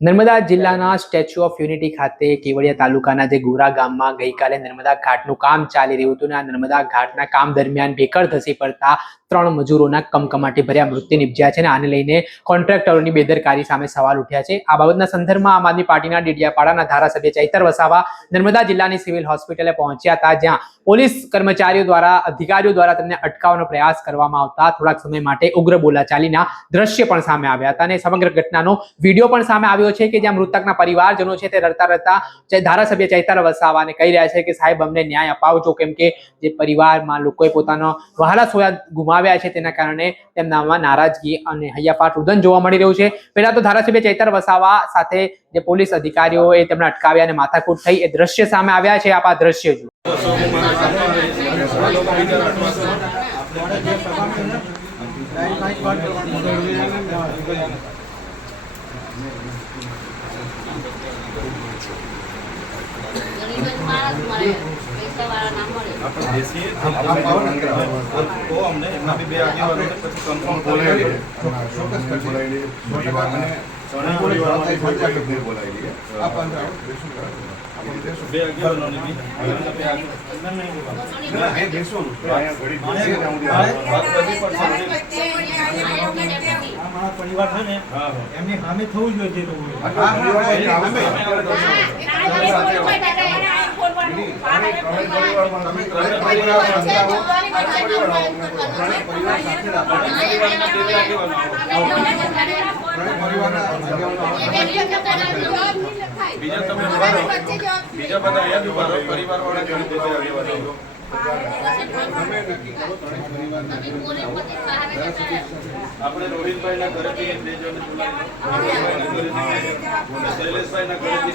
નર્મદા જિલ્લાના statue of unity ખાતે કેવડિયા તાલુકાના જે ગોરા ગામમાં ગઈકાલે નર્મદા ઘાટનું કામ ચાલી રહ્યું હતું અને નર્મદા ઘાટના કામ દરમિયાન ભેકર ધસી પડતા ત્રણ મજૂરોના કમકમાટી ભર્યા મૃત્યુ નિપજ્યા છે અને આને લઈને કોન્ટ્રાક્ટરોની બેદરકારી સામે સવાલ ઉઠ્યા છે. આ બાબતના સંદર્ભમાં આમ આદમી પાર્ટીના ડેડિયાપાડાના ધારાસભ્ય ચૈતર વસાવા નર્મદા જિલ્લાની સિવિલ હોસ્પિટલે પહોંચ્યા હતા, જ્યાં પોલીસ કર્મચારીઓ દ્વારા, અધિકારીઓ દ્વારા તેમને અટકાવવાનો પ્રયાસ કરવામાં આવતા થોડાક સમય માટે ઉગ્ર બોલાચાલીના દ્રશ્ય પણ સામે આવ્યા હતા અને સમગ્ર ઘટનાનો વીડિયો પણ સામે આવ્યો છે કે જ્યાં મૃતકના પરિવારજનો છે તે રડતા રડતા ધારાસભ્ય ચૈતર વસાવાને કહી રહ્યા છે કે સાહેબ, અમને ન્યાય અપાવજો, કેમ કે જે પરિવારમાં લોકોએ પોતાનો વહાલા સોયા ગુમાવ્યા છે તેના કારણે તેમનામાં નારાજગી અને હૈયાપાટ રુદન જોવા મળી રહ્યું છે. પહેલા તો ધારાસભ્ય ચૈતર વસાવા સાથે જે પોલીસ અધિકારીઓએ તેમને અટકાવ્યા અને માથાકૂટ થઈ એ દ્રશ્ય સામે આવ્યા છે. આપ આ દ્રશ્ય જુઓ. Thank જ માણસ મળે પૈસાવાળા ના મળે આપણે બેસીએ તો અમને એમના બી બે આગેવાનો પછી કન્ફર્મ બોલાવી બે આગેવાનોની બી એમના બે પરિવાર છે ને. એમની સામે થવું જોઈએ જે. બીજા તમે બીજા બધા યાદ ઊભા. આપણે રોહિતભાઈ ના ઘરે અને શૈલેષભાઈના ઘરેથી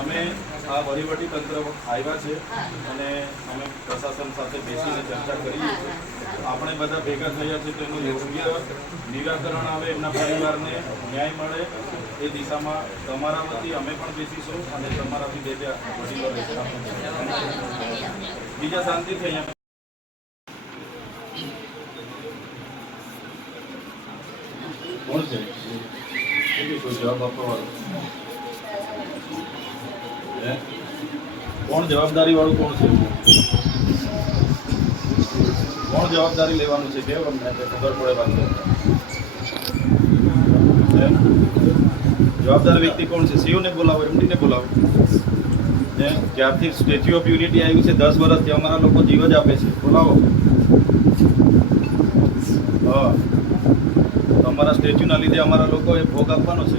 અમે આ વહીવટી તંત્ર આવ્યા છે અને અમે પ્રશાસન સાથે બેસીને ચર્ચા છીએ. આપણે બધા ભેગા થયા છે તો એનું યોગ્ય નિરાકરણ આવે, એમના પરિવારને ન્યાય મળે. એ દિશામાં તમારા વતી અમે પણ બેસીશું અને તમારાથી બે બે વડીલો બીજા શાંતિથી અહીંયા કોણ છે એ કોઈ જવાબ આપવા કોણ જવાબદારી વાળું કોણ છે? કોણ જવાબદારી લેવાનું છે? કેવું અમને ખબર પડે વાત? જવાબદાર વ્યક્તિ કોણ છે? સીઓને બોલાવો, એમડીને બોલાવો. ને જ્યારથી સ્ટેચ્યુ ઓફ યુનિટી આવ્યું છે, દસ વર્ષથી અમારા લોકો જીવ જ આપે છે. બોલાવો. હા. તમારા સ્ટેચ્યુના લીધે અમારા લોકોએ ભોગ આપવાનો છે.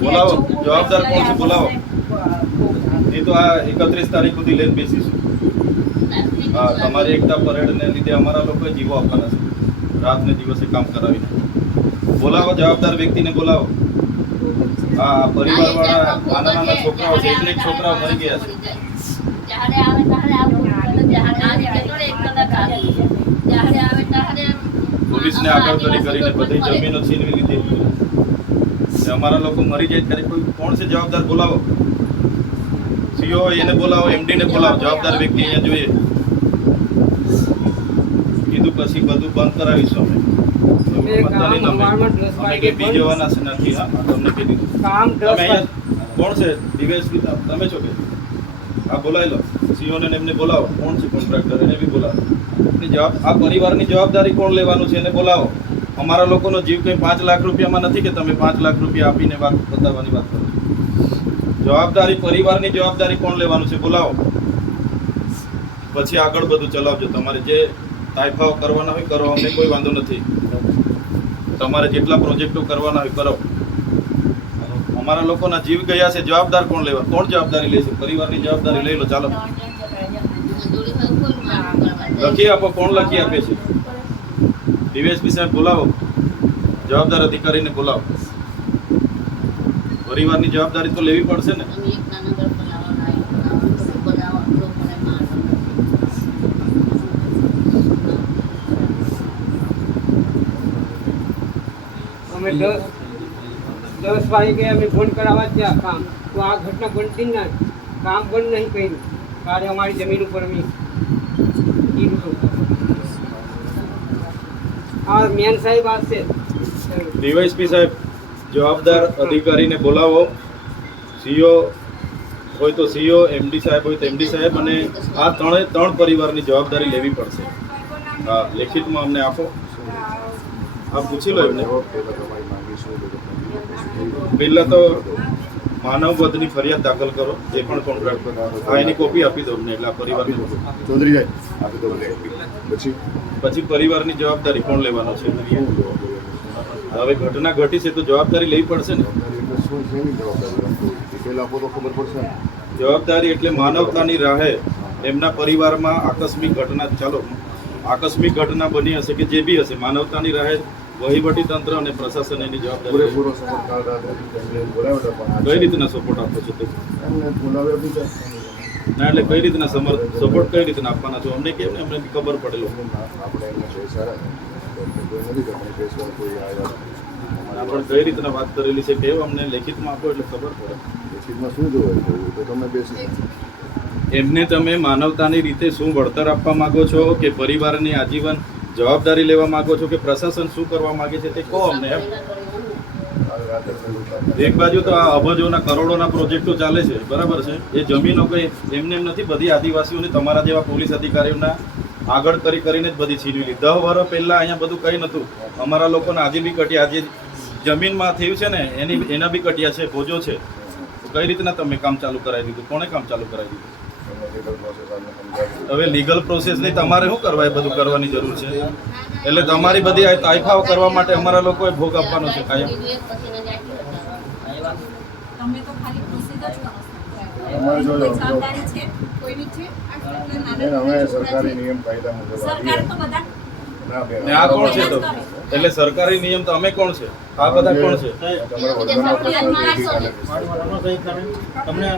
બોલાવો, જવાબદાર કોણ છે? બોલાવો. એ તો આ એકત્રીસ તારીખ સુધી લઈને બેસીશું. હા તમારી એકતા પરેડને લીધે અમારા લોકોએ જીવો આપવાના છે. રાતને દિવસે કામ કરાવીને. બોલાવો, જવાબદાર વ્યક્તિને બોલાવો. હા પરિવારવાળા નાના નાના છોકરાઓ છે એટલે છોકરાઓ મરી ગયા છે જ્યારે આવે ત્યારે આવું જ્યારે આવે ત્યારે એક કલાક આવે જ્યારે આવે ત્યારે પોલીસને આગળ કરી કરીને બધી જમીનો છીનવી લીધી. અમારા લોકો મરી જાય ત્યારે કોઈ કોણ છે જવાબદાર બોલાવો? સીઓ એને બોલાવો MD ને બોલાવો જવાબદાર વ્યક્તિ અહીંયા જોઈએ. કીધું પછી બધું બંધ કરાવીશું અમે. કોણ છે? દિવેશ તમે છો કે? હા બોલાવી લો સીઓને એમને બોલાવો. કોણ છે કોન્ટ્રાક્ટર એને બી બોલાવો. આપણી જવાબ આ પરિવારની જવાબદારી કોણ લેવાનું છે એને બોલાવો. અમારા લોકોનો જીવ કંઈ પાંચ લાખ રૂપિયામાં નથી કે તમે પાંચ લાખ રૂપિયા આપીને વાત બતાવવાની વાત કરો. જવાબદારી પરિવારની જવાબદારી કોણ લેવાનું છે બોલાવો. પછી આગળ બધું ચલાવજો. તમારે જે તાઇફાઓ કરવાના હોય કરો. અમને કોઈ વાંધો નથી. તમારે જેટલા પ્રોજેક્ટો કરવાના હોય કરો. અમારા લોકોના જીવ ગયા છે. જવાબદાર કોણ લેવા? કોણ જવાબદારી લેશે? પરિવારની જવાબદારી લઈ લો. ચાલો. લખી આપો કોણ લખી આપે છે? ડીવીએસપી સાહેબ બોલાવો. જવાબદાર અધિકારીને બોલાવો. પરિવારની જવાબદારી તો લેવી પડશે ને. અમે એક નાના ઘર બનાવવાના આવ્યા બનાવવા લોકોને માર અમે દસ દસ વાગે અમે ફોન કરાવવા ત્યાં ગયા કામ. તો આ ઘટના બનતી જ ના કામ બંધ નહીં કર્યું. ત્યારે અમારી જમીન ઉપર અમે. આ મેન સાહેબ આવશે ડીવાયસપી સાહેબ જવાબદાર અધિકારીને બોલાવો. સીઓ હોય તો સીઓ એમડી સાહેબ હોય તો એમડી સાહેબ અને આ ત્રણે ત્રણ પરિવારની જવાબદારી લેવી પડશે. હા લેખિતમાં અમને આપો. આપ પૂછી લો એમને. પહેલાં તો માનવ વધની ફરિયાદ દાખલ કરો જે પણ કોન્ટ્રાક્ટ હા એની કોપી આપી દો ને એટલે આ પરિવારની ચૌધરી આપી દો પછી? પછી પરિવારની જવાબદારી કોણ લેવાનો છે? હવે ઘટના ઘટી છે તો જવાબદારી લેવી પડશે ને? જવાબદારી એટલે માનવતાની રાહે એમના પરિવારમાં આકસ્મિક ઘટના ચાલો આકસ્મિક ઘટના બની હશે કે જે બી હશે માનવતાની રાહે વહીવટી તંત્ર અને પ્રશાસન એની જવાબદારી પૂરો પૂરેપૂરો સપોર્ટ કઈ રીતના સપોર્ટ આપો છો તે? ના એટલે કઈ રીતના સમર્થ સપોર્ટ કઈ રીતના આપવાના છો? અમને કેમ ને અમને ખબર પડે લોકો આપણે કોઈ રીતના વાત કરેલી છે? કેવું અમને લેખિતમાં આપો એટલે ખબર પડે. લેખિતમાં શું જોવે તો તમે બેસી એમને તમે માનવતાની રીતે શું વળતર આપવા માંગો છો કે પરિવારની આજીવન જવાબદારી લેવા માંગો છો કે પ્રશાસન શું કરવા માંગે છે તે કહો અમને એમ. એક બાજુ તો આ અબજોના કરોડોના પ્રોજેક્ટો ચાલે છે, બરાબર છે? એ જમીનો કંઈ એમને એમ નથી, બધી આદિવાસીઓને તમારા જેવા પોલીસ અધિકારીઓના આગળ કરી કરીને જ બધી છીનવી દસ વર્ષ પહેલાં અહીંયા બધું કંઈ નહોતું. અમારા લોકોને આજે બી કટ્યા, આજે જમીનમાં થયું છે ને, એની, એના બી કટ્યા છે, ભોજો છે. કઈ રીતના તમે કામ ચાલુ કરાવી દીધું? કોણે કામ ચાલુ કરાવી દીધું? હવે લીગલ પ્રોસેસ નહીં તમારે શું કરવા એ બધું કરવાની જરૂર છે? એટલે તમારી બધી આ તાઇફાઓ કરવા માટે અમારા લોકોએ ભોગ આપવાનો છે કાયમ. તમે તો ખાલી પ્રોસીજર જ કરો છો. અમારે જો- કોઈ જવાબદારી છે? કોઈની છે? બેન, અમે સરકારી નિયમ કાયદા મુજબ સરકાર આવીએ. તો બધા ના બેન, ને આ કોણ છે તો? એટલે સરકારી નિયમ તો અમે કોણ છે? આ બધા કોણ છે. તમને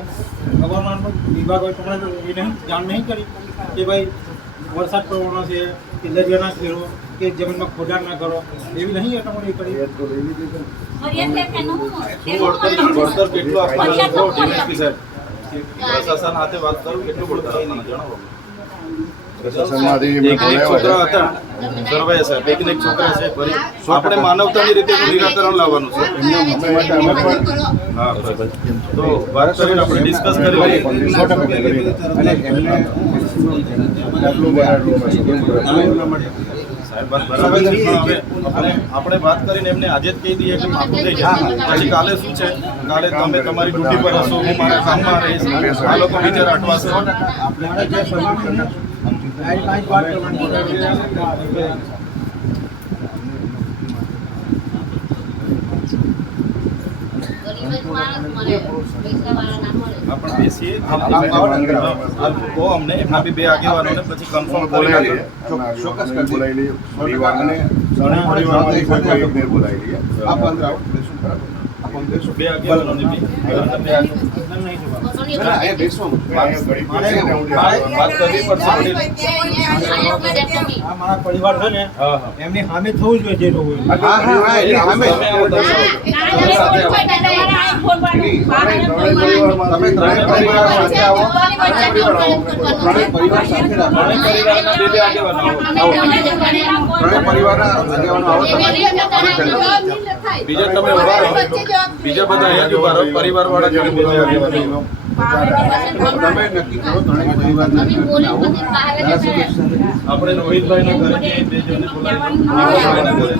હવામાનનો વિભાગ હોય તમને એ નહીં જાણ નહીં કરી કે ભાઈ વરસાદ પડવાનો છે કે દરિયો ના ખેડો કે જમીનમાં ખોદાણ ના કરો એવી નહીં એ કરી વળતર કેટલું આપવાનું પ્રશાસન સાથે વાત કરું કેટલું વળતર આપવાનું? જણાવો પ્રશાસનમાંથી એક છોકરા હતા. સરવૈયા સાહેબ પિકનિક છોકરા છે ફરી આપણે માનવતાની રીતે નિરાકરણ લાવવાનું છે. છે. તો વાત કરીને આપણે ડિસ્કસ કરી. અને એમને છે. આપણે વાત કરીને એમને આજે જ કહી દઈએ કે માફું થઈ જાય. પછી કાલે શું છે? કાલે તમે તમારી ડ્યુટી પર હશો હું મારા કામમાં રહીશ. આ લોકો બીજા અટવાશે આપણે જે સમાન છે આ કાંઈ વાત કરવાની આપણે બેસીએ કહો અમને એમના બી બે આગેવાનોને પછી કન્ફર્મ કરી બોલાવી લઈએ. લઈએ. ચોક્કસ બોલાવી લઈએ પરિવારને ત્રણેય પરિવારમાંથી કોઈ કોઈ એકને બોલાવી લઈએ બે આગેવાનોને બી બે આગેવાનો. નહીં જોવા અહીંયા ઘડી બેસીને હું ત્યાં વાત કરવી પડશે. મારા પરિવાર છે ને હા હા એમની સામે થવું જોઈએ જે હોય. હા, હા, હા, એટલે અમે- તમે આવો તમે ત્રણેય પરિવાર સાથે આવો ત્રણેય પરિવાર સાથે રાખો. પરિવારના આગેવાનો આવો. તમે. બીજા તમે ઊભા રહો બીજા બધા અહીંયા ઊભા રહો પરિવાર વાળા તમે નક્કી કરો ત્રણેય પરિવારના આપણે રોહિતભાઈ ના ઘરે બે જણને બોલાવી. રોહિતભાઈના ઘરે.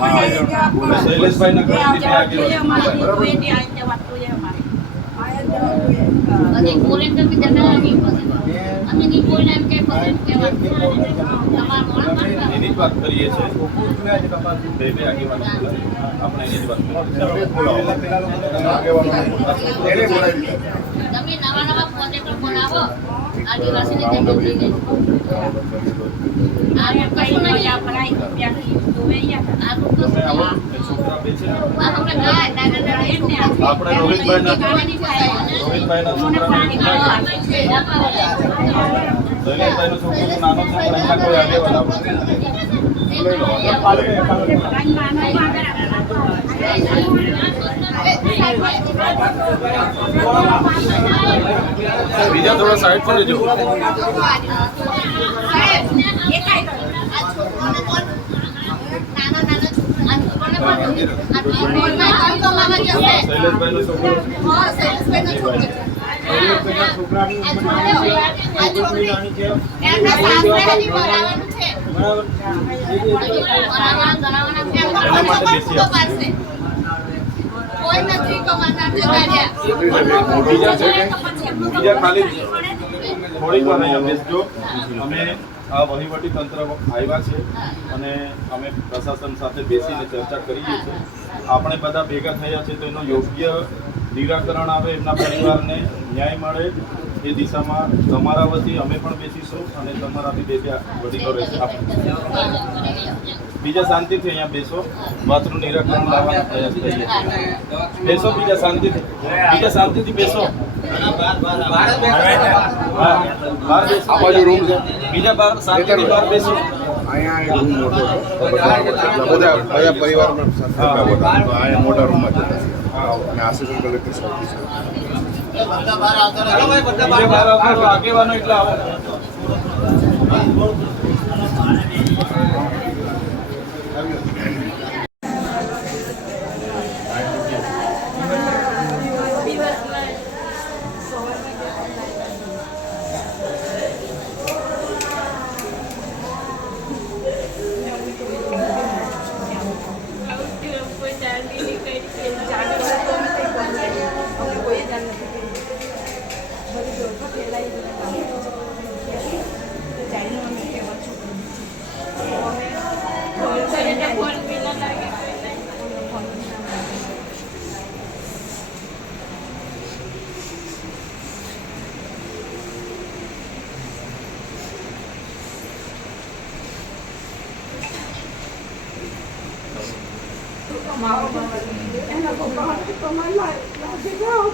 શૈલેષભાઈ ના ઘરે બે આગેવાનો એની જ વાત કરીએ છીએ. બે બે આગેવાનો આપણે એની જ વાત કરીએ છીએ. આગેવાનો એને બોલાવી. દીધા. તમે નવા નવા પ્રોજેક્ટ બનાવો આ છોકરા બે છે ને? આપણે રોહિતભાઈના ખાવાની થાય. રોહિતભાઈના છોકરાને ખાવાનું છે. છોકરો નાનો છોકરો પણ કોઈ આગેવાન આવે બીજા થોડા સાઈડ પર જો છોકરો નાની છોકરી નાની બીજા ખાલી થોડીક વાર અહીંયા બેસજો અમે આ વહીવટી તંત્ર આવ્યા છે અને અમે પ્રશાસન સાથે બેસીને ચર્ચા કરીએ છીએ. આપણે બધા ભેગા થયા છે તો એનો યોગ્ય નિરાકરણ આવે એમના પરિવારને ન્યાય મળે એ દિશામાં તમારા વતી અમે પણ બેસીશું અને તમારાથી બે બે વડીલો રહેશે. બીજા શાંતિથી અહીંયા બેસો. વાતનું નિરાકરણ લાવવાનો પ્રયાસ કરીએ છીએ. બેસો બીજા શાંતિથી. બીજા શાંતિથી બેસો. બહાર બેસો. રૂમ છે. બીજા બાર શાંતિથી બહાર બેસો અહીંયા રૂમ મોટો છે બધા અહીંયા મોટા રૂમમાં જતા અને આસિસ્ટન્ટ કલેક્ટર સાહેબ છે બીજા બહાર આવતા રહો, આગેવાનો એટલે આવો